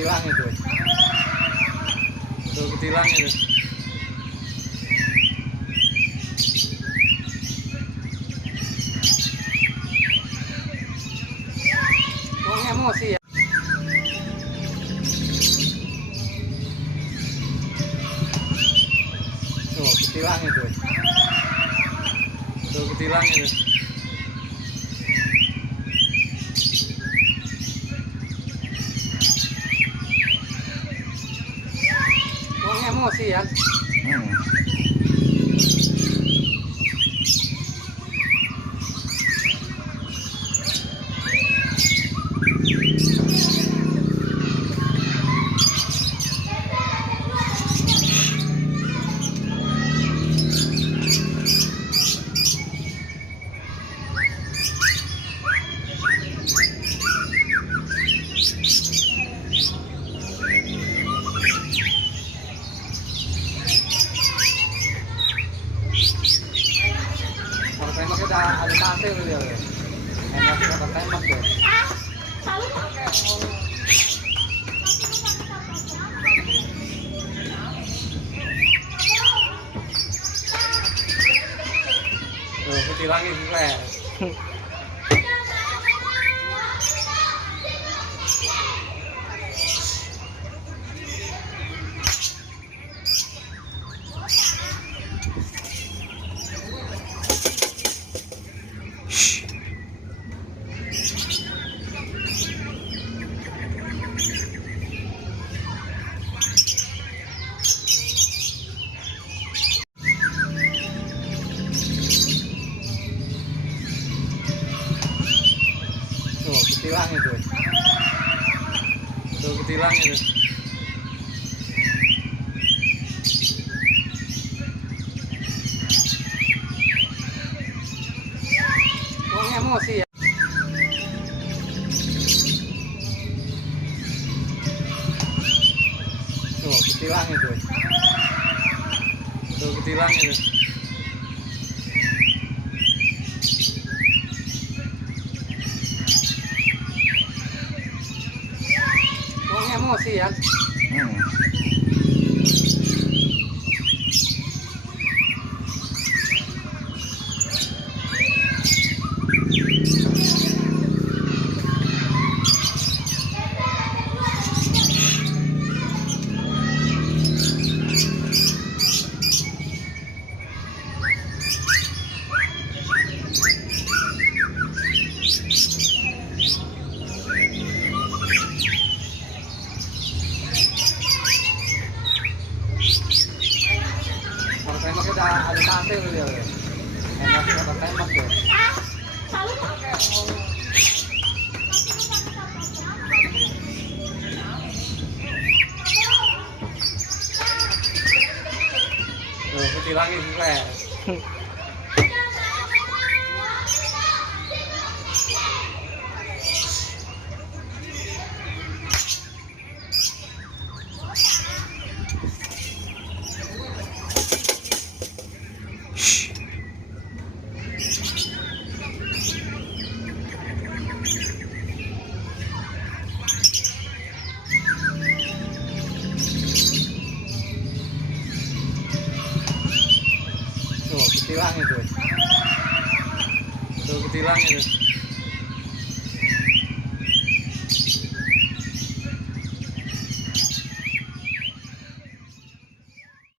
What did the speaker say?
ketilang itu. Tuh ketilang itu. Wong emosi ya. Tuh ketilang itu. Tuh ketilang itu. Wong emosi ya. Kalau tembak udah ada pasir dia. Tembak ya. Tuh ketilang itu lah. Tuh ketilang itu. Tuh ketilang itu. Wong emosi ya. Tuh ketilang itu. Tuh ketilang itu. Wong emosi ya. Kalau tembak udah ada pasir dia. Tembak ya. Tuh ketilang itu lah. Tuh ketilang itu. Tuh ketilang itu.